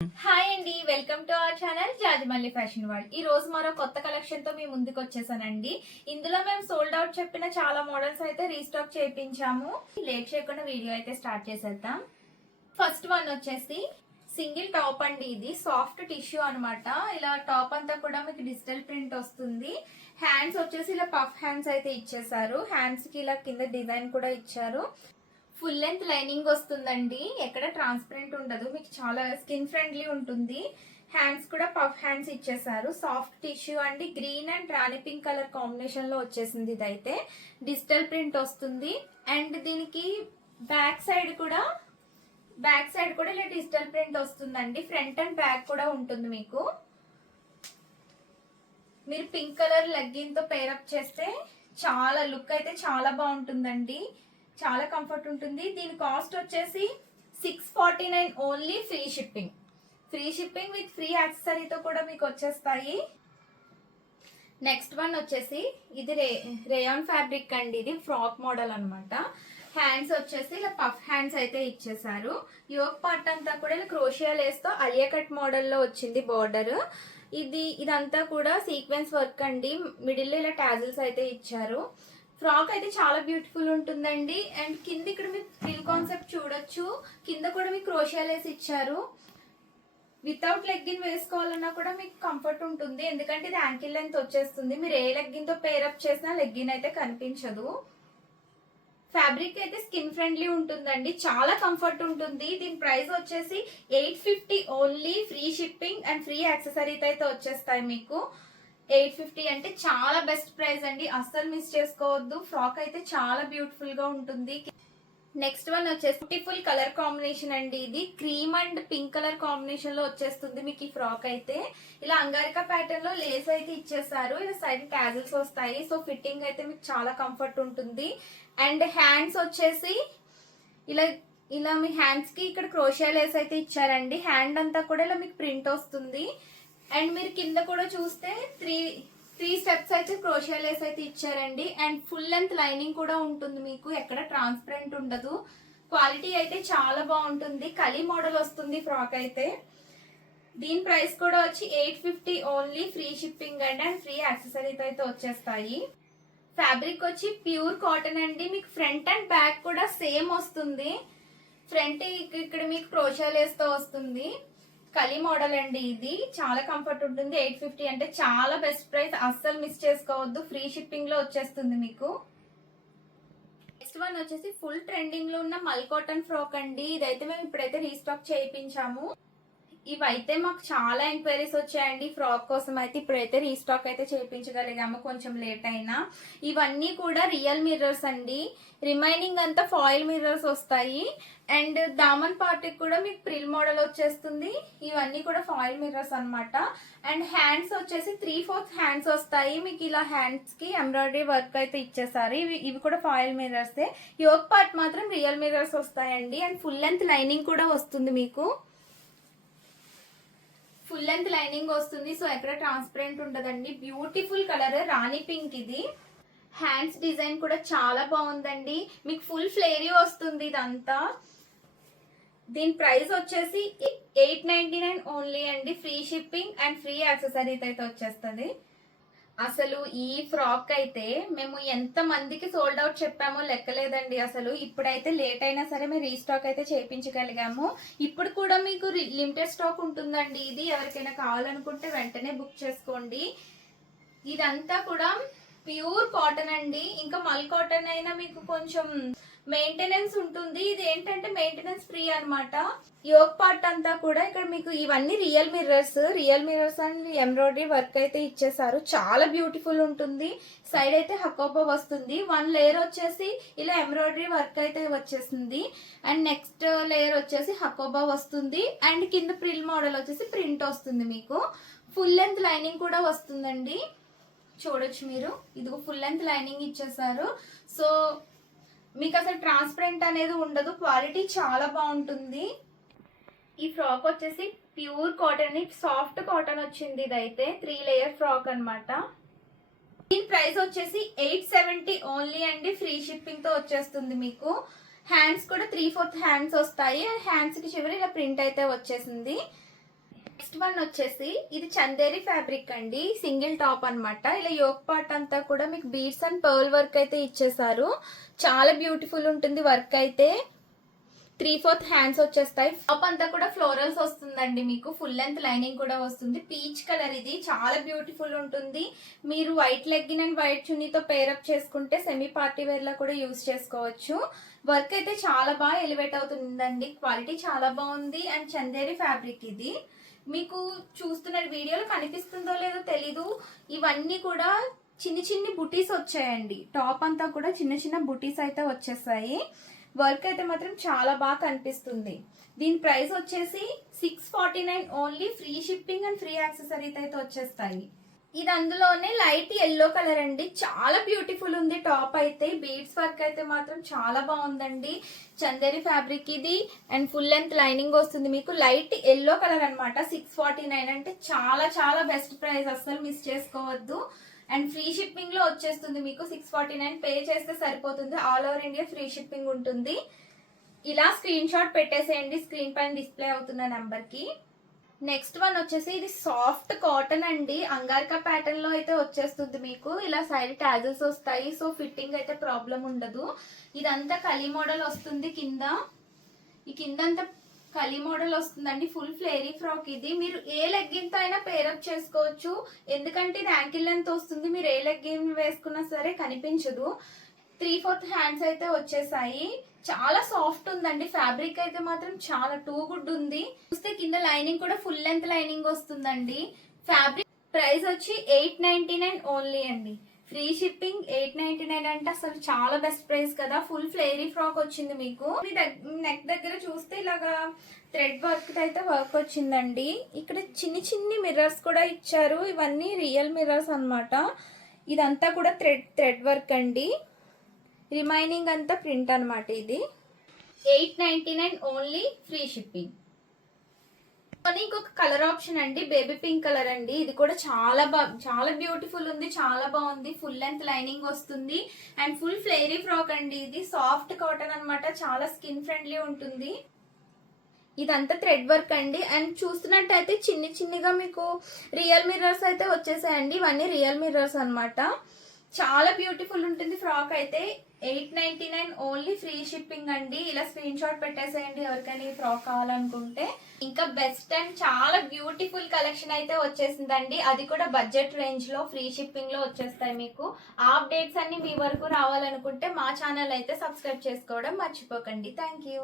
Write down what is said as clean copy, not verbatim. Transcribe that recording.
Hi అండి, welcome to our channel Jajimalli fashion world. ఈ రోజు మరో కొత్త కలెక్షన్ తో మీ ముందుకు వచ్చేసానండి. ఇందులో మేము సోల్డ్ అవుట్ చెప్పిన చాలా మోడల్స్ అయితే రీస్టాక్ చేయించాము. లేట్ చేయకుండా వీడియో అయితే స్టార్ట్ చేసేద్దాం. ఫస్ట్ వన్ వచ్చేసి సింగిల్ టాప్ అండి. ఇది సాఫ్ట్ టిష్యూ అన్నమాట. ఇలా టాప్ అంతా కూడా మీకు డిజిటల్ ప్రింట్ వస్తుంది. హ్యాండ్స్ వచ్చేసి ఇలా పఫ్ హ్యాండ్స్ అయితే ఇచ్చేసారు. హ్యాండ్స్ కి ఇలా కింద డిజైన్ కూడా ఇచ్చారు. ఫుల్ లెంత్ లైనింగ్ వస్తుందండి. ఎక్కడ ట్రాన్స్పరెంట్ ఉండదు, మీకు చాలా స్కిన్ ఫ్రెండ్లీ ఉంటుంది. హ్యాండ్స్ కూడా పఫ్ హ్యాండ్స్ ఇచ్చేసారు. సాఫ్ట్ టిష్యూ అండి. Green and Rani pink colour combination లో వచ్చేసింది. ఇదైతే డిజిటల్ ప్రింట్ వస్తుంది. అండ్ దీనికి బ్యాక్ సైడ్ కూడా ఇలా డిజిటల్ ప్రింట్ వస్తుందండి. ఫ్రంట్ అండ్ బ్యాక్ కూడా ఉంటుంది. మీకు మీరు పింక్ కలర్ లెగ్గిన్ తో పేరప్ చేస్తే చాలా లుక్ అయితే చాలా బాగుంటుందండి. చాలా కంఫర్ట్ ఉంటుంది. దీని కాస్ట్ వచ్చేసి 649 only. Free shipping with free యాక్సెసరీతో కూడా మీకు వచ్చేస్తాయి. నెక్స్ట్ వన్ వచ్చేసి ఇది రేయాన్ ఫ్యాబ్రిక్ అండి. ఇది ఫ్రాక్ మోడల్ అన్నమాట. హ్యాండ్స్ వచ్చేసి ఇలా పఫ్ హ్యాండ్స్ అయితే ఇచ్చేసారు. యోక్ పార్ట్ అంతా కూడా ఇలా క్రోషియా లేస్ తో అలియా కట్ మోడల్లో వచ్చింది బోర్డర్. ఇదంతా కూడా సీక్వెన్స్ వర్క్ అండి. మిడిల్ లో ఇలా టాజిల్స్ అయితే ఇచ్చారు. ఫ్రాక్ అయితే చాలా బ్యూటిఫుల్ ఉంటుందండి. అండ్ కింద ఇక్కడ మీకు ఫ్రిల్ కాన్సెప్ట్ చూడొచ్చు. కింద కూడా మీకు క్రోషియా లేస్ ఇచ్చారు. వితౌట్ లెగ్గిన్ వేసుకోవాలన్నా కూడా మీకు కంఫర్ట్ ఉంటుంది. ఎందుకంటే ఇది యాంకిల్ లెంత్ వచ్చేస్తుంది. మీరు ఏ లెగ్గిన్ తో పేరప్ చేసినా లెగ్గిన్ అయితే కనిపించదు. ఫ్యాబ్రిక్ అయితే స్కిన్ ఫ్రెండ్లీ ఉంటుందండి. చాలా కంఫర్ట్ ఉంటుంది. దీని ప్రైస్ వచ్చేసి 850 only. Free shipping and free accessories అయితే వచ్చేస్తాయి మీకు. 850 అంటే చాలా బెస్ట్ ప్రైస్ అండి. అస్సలు మిస్ చేసుకోవద్దు. ఫ్రాక్ అయితే చాలా బ్యూటిఫుల్ గా ఉంటుంది. నెక్స్ట్ వన్ వచ్చేసి బ్యూటిఫుల్ కలర్ కాంబినేషన్ అండి. ఇది cream and pink colour combination లో వచ్చేస్తుంది మీకు ఈ ఫ్రాక్ అయితే. ఇలా అంగారికా ప్యాటర్న్ లో లేస్ అయితే ఇచ్చేసారు. ఇలా సైడ్ టాజిల్స్ వస్తాయి. సో ఫిట్టింగ్ అయితే మీకు చాలా కంఫర్ట్ ఉంటుంది. అండ్ హ్యాండ్స్ వచ్చేసి ఇలా మీ హ్యాండ్స్ కి ఇక్కడ క్రోషియా లేస్ అయితే ఇచ్చారండి. హ్యాండ్ అంతా కూడా ఇలా మీకు ప్రింట్ వస్తుంది. అండ్ మీరు కింద కూడా చూస్తే త్రీ స్టెప్స్ అయితే క్రోషియా లేస్ అయితే ఇచ్చారండి. అండ్ ఫుల్ లెంత్ లైనింగ్ కూడా ఉంటుంది. మీకు ఎక్కడ ట్రాన్స్పరెంట్ ఉండదు. క్వాలిటీ అయితే చాలా బాగుంటుంది. కలీ మోడల్ వస్తుంది ఫ్రాక్ అయితే. దీని ప్రైస్ కూడా వచ్చి 850 only. Free shipping and free accessories అయితే వచ్చేస్తాయి. ఫ్యాబ్రిక్ వచ్చి ప్యూర్ కాటన్ అండి. మీకు ఫ్రంట్ అండ్ బ్యాక్ కూడా సేమ్ వస్తుంది. ఫ్రంట్ ఇక్కడ మీకు క్రోషియా లేస్ తో వస్తుంది. కలీ మోడల్ అండి. ఇది చాలా కంఫర్ట్ ఉంటుంది. 850 అంటే చాలా బెస్ట్ ప్రైస్. అస్సలు మిస్ చేసుకోవద్దు. ఫ్రీ షిప్పింగ్ లో వచ్చేస్తుంది మీకు. నెక్స్ట్ వన్ వచ్చేసి ఫుల్ ట్రెండింగ్ లో ఉన్న మల్ కాటన్ ఫ్రాక్ అండి. ఇదైతే మేము ఇప్పుడైతే రీస్టాక్ చేయించాము. ఇవైతే మాకు చాలా ఎంక్వైరీస్ వచ్చాయండి ఫ్రాక్ కోసం. అయితే ఇప్పుడైతే రీస్టాక్ అయితే చేయించగలిగాము, కొంచెం లేట్ అయినా. ఇవన్నీ కూడా రియల్ మిర్రర్స్ అండి. రిమైనింగ్ అంతా ఫాయిల్ మిర్రర్స్ వస్తాయి. అండ్ దామన్ పార్ట్కి కూడా మీకు ప్రిల్ మోడల్ వచ్చేస్తుంది. ఇవన్నీ కూడా ఫాయిల్ మిర్రర్స్ అన్నమాట. అండ్ హ్యాండ్స్ వచ్చేసి 3/4 హ్యాండ్స్ వస్తాయి మీకు. ఇలా హ్యాండ్స్ కి ఎంబ్రాయిడరీ వర్క్ అయితే ఇచ్చేసారు. ఇవి కూడా ఫాయిల్ మిర్రర్స్. యోక్ పార్ట్ మాత్రం రియల్ మిర్రర్స్ వస్తాయండి. అండ్ ఫుల్ లెంత్ లైనింగ్ కూడా వస్తుంది మీకు. ఫుల్ లెంత్ లైనింగ్ వస్తుంది. సో ఎక్కడ ట్రాన్స్పరెంట్ ఉండదండి. బ్యూటిఫుల్ కలర్ రాణి పింక్. ఇది హ్యాండ్స్ డిజైన్ కూడా చాలా బాగుందండి. మీకు ఫుల్ ఫ్లేరీ వస్తుంది ఇదంతా. దీని ప్రైస్ వచ్చేసి 899 ఓన్లీ అండి. Free shipping and free accessories అయితే వచ్చేస్తుంది. అసలు ఈ ఫ్రాక్ అయితే మేము ఎంత మందికి సోల్డ్ అవుట్ చెప్పామో లెక్కలేదండి అసలు. ఇప్పుడైతే లేట్ అయినా సరే మేము రీస్టాక్ అయితే చేయించగలిగాము. ఇప్పుడు కూడా మీకు లిమిటెడ్ స్టాక్ ఉంటుందండి. ఇది ఎవరికైనా కావాలనుకుంటే వెంటనే బుక్ చేసుకోండి. ఇదంతా కూడా ప్యూర్ కాటన్ అండి. ఇంకా మల్ కాటన్ అయినా మీకు కొంచెం మెయింటెనెన్స్ ఉంటుంది. ఇది ఏంటంటే మెయింటెనెన్స్ ఫ్రీ అన్నమాట. యోక్ పార్ట్ అంతా కూడా ఇక్కడ మీకు ఇవన్నీ real mirrors and embroidery work అయితే ఇచ్చేసారు. చాలా బ్యూటిఫుల్ ఉంటుంది. సైడ్ అయితే హకోబా వస్తుంది. 1 లేయర్ వచ్చేసి ఇలా ఎంబ్రాయిడరీ వర్క్ అయితే వచ్చేసింది. అండ్ నెక్స్ట్ లేయర్ వచ్చేసి హకోబా వస్తుంది. అండ్ కింద ప్రిల్ మోడల్ వచ్చేసి ప్రింట్ వస్తుంది మీకు. ఫుల్ లెంత్ లైనింగ్ కూడా వస్తుందండి. చూడొచ్చు మీరు. ఇదిగో ఫుల్ లెంత్ లైనింగ్ ఇచ్చేసారు. సో మీకు అసలు ట్రాన్స్పరెంట్ అనేది ఉండదు. క్వాలిటీ చాలా బాగుంటుంది. ఈ ఫ్రాక్ వచ్చేసి ప్యూర్ కాటన్, సాఫ్ట్ కాటన్ వచ్చింది. ఇదైతే 3 లేయర్ ఫ్రాక్ అన్నమాట. దీని ప్రైస్ వచ్చేసి 870 ఓన్లీ అండి. ఫ్రీ షిప్పింగ్ తో వచ్చేస్తుంది మీకు. హ్యాండ్స్ కూడా 3/4 హ్యాండ్స్ వస్తాయి. హ్యాండ్స్ కి చివరి ఇలా ప్రింట్ అయితే వచ్చేసింది. వన్ వచ్చేసి ఇది చందేరి ఫ్యాబ్రిక్ అండి, సింగిల్ టాప్ అన్నమాట. ఇలా యోక్ పార్ట్ అంతా కూడా మీకు బీడ్స్ అండ్ పర్ల్ వర్క్ అయితే ఇచ్చేసారు. చాలా బ్యూటిఫుల్ ఉంటుంది వర్క్ అయితే. 3/4 హ్యాండ్స్ వచ్చేస్తాయి. టాప్ అంతా కూడా ఫ్లోరల్స్ వస్తుందండి. మీకు ఫుల్ లెంత్ లైనింగ్ కూడా వస్తుంది. పీచ్ కలర్ ఇది చాలా బ్యూటిఫుల్ ఉంటుంది. మీరు వైట్ లెగ్గిన్ అండ్ వైట్ చున్నీతో పేరప్ చేసుకుంటే సెమీ పార్టీ వేర్ లా కూడా యూజ్ చేసుకోవచ్చు. వర్క్ అయితే చాలా బాగా ఎలివేట్ అవుతుందండి. క్వాలిటీ చాలా బాగుంది. అండ్ చందేరి ఫ్యాబ్రిక్ ఇది మీకు చూస్తున్న వీడియోలో కనిపిస్తుందో లేదో తెలీదు. ఇవన్నీ కూడా చిన్ని చిన్ని బుటీస్ వచ్చాయండి. టాప్ అంతా కూడా చిన్న చిన్న బుటీస్ అయితే వచ్చేసాయి. వర్క్ అయితే మాత్రం చాలా బాగా కనిపిస్తుంది. దీని ప్రైస్ వచ్చేసి 649 only. Free shipping and free accessories అయితే వచ్చేస్తాయి. ఇది అందులోనే లైట్ ఎల్లో కలర్ అండి. చాలా బ్యూటిఫుల్ ఉంది టాప్ అయితే. బీడ్స్ వర్క్ అయితే మాత్రం చాలా బాగుందండి. చందేరి ఫ్యాబ్రిక్ ఇది అండ్ ఫుల్ లెంత్ లైనింగ్ వస్తుంది. మీకు లైట్ ఎల్లో కలర్ అనమాట. 649 అంటే చాలా చాలా బెస్ట్ ప్రైస్, అస్సలు మిస్ చేసుకోవద్దు. అండ్ ఫ్రీ షిప్పింగ్ లో వచ్చేస్తుంది మీకు. 649 పే చేస్తే సరిపోతుంది. All over India free shipping ఉంటుంది. ఇలా స్క్రీన్ షాట్ పెట్టేసేయండి స్క్రీన్ పైన డిస్ప్లే అవుతున్న నెంబర్ కి. నెక్స్ట్ వన్ వచ్చేసి ఇది సాఫ్ట్ కాటన్ అండి. అంగారికా ప్యాటర్న్ లో అయితే వచ్చేస్తుంది మీకు. ఇలా సైడ్ టాజల్స్ వస్తాయి. సో ఫిట్టింగ్ అయితే ప్రాబ్లం ఉండదు. ఇదంతా కలీ మోడల్ వస్తుంది. కింద ఈ కిందంతా కలీ మోడల్ వస్తుందండి. ఫుల్ ఫ్లేరీ ఫ్రాక్ ఇది. మీరు ఏ లెగ్గిన్ తో అయినా పేరప్ చేసుకోవచ్చు. ఎందుకంటే ఇది యాంకిల్ లెంత్ వస్తుంది. మీరు ఏ లెగ్గిన్ వేసుకున్నా సరే కనిపించదు. 3/4 హ్యాండ్స్ అయితే వచ్చేసాయి. చాలా సాఫ్ట్ ఉందండి. ఫ్యాబ్రిక్ అయితే మాత్రం చాలా టూ గుడ్ ఉంది. చూస్తే కింద లైనింగ్ కూడా ఫుల్ లెంత్ లైనింగ్ వస్తుందండి. ఫ్యాబ్రిక్ ప్రైస్ వచ్చి 899 ఓన్లీ అండి. ఫ్రీ షిప్పింగ్ 899 అంటే అసలు చాలా బెస్ట్ ప్రైస్ కదా. ఫుల్ ఫ్లేరీ ఫ్రాక్ వచ్చింది మీకు. మీ నెక్ దగ్గర చూస్తే ఇలాగా థ్రెడ్ వర్క్ అయితే వర్క్ వచ్చిందండి. ఇక్కడ చిన్ని చిన్ని మిర్రర్స్ కూడా ఇచ్చారు. ఇవన్నీ రియల్ మిర్రర్స్ అన్నమాట. ఇదంతా కూడా థ్రెడ్ వర్క్ అండి. రిమైనింగ్ అంతా ప్రింట్ అన్నమాట. ఇది 899 ఓన్లీ. Free shipping. ఇంకొక కలర్ ఆప్షన్ అండి, బేబీ పింక్ కలర్ అండి. ఇది కూడా చాలా బ్యూటిఫుల్ ఉంది. చాలా బాగుంది. ఫుల్ లెంత్ లైనింగ్ వస్తుంది అండ్ ఫుల్ ఫ్లేరీ ఫ్రాక్ అండి. ఇది సాఫ్ట్ కాటన్ అన్నమాట. చాలా స్కిన్ ఫ్రెండ్లీ ఉంటుంది. ఇదంతా థ్రెడ్ వర్క్ అండి. అండ్ చూస్తున్నట్టయితే చిన్ని చిన్నిగా మీకు రియల్ మిర్రర్స్ అయితే వచ్చేసాయండి. ఇవన్నీ రియల్ మిర్రర్స్ అన్నమాట. చాలా బ్యూటిఫుల్ ఉంటుంది ఫ్రాక్ అయితే. 899 ఓన్లీ. ఫ్రీ షిప్పింగ్ అండి. ఇలా స్క్రీన్ షాట్ పెట్టేసేయండి ఎవరికైనా ఈ ఫ్రాక్ కావాలనుకుంటే. ఇంకా బెస్ట్ అండ్ చాలా బ్యూటిఫుల్ కలెక్షన్ అయితే వచ్చేసిందండి. అది కూడా బడ్జెట్ రేంజ్ లో ఫ్రీ షిప్పింగ్ లో వచ్చేస్తాయి మీకు. ఆ అప్డేట్స్ అన్ని మీ వరకు రావాలనుకుంటే మా ఛానల్ అయితే సబ్స్క్రైబ్ చేసుకోవడం మర్చిపోకండి. Thank you.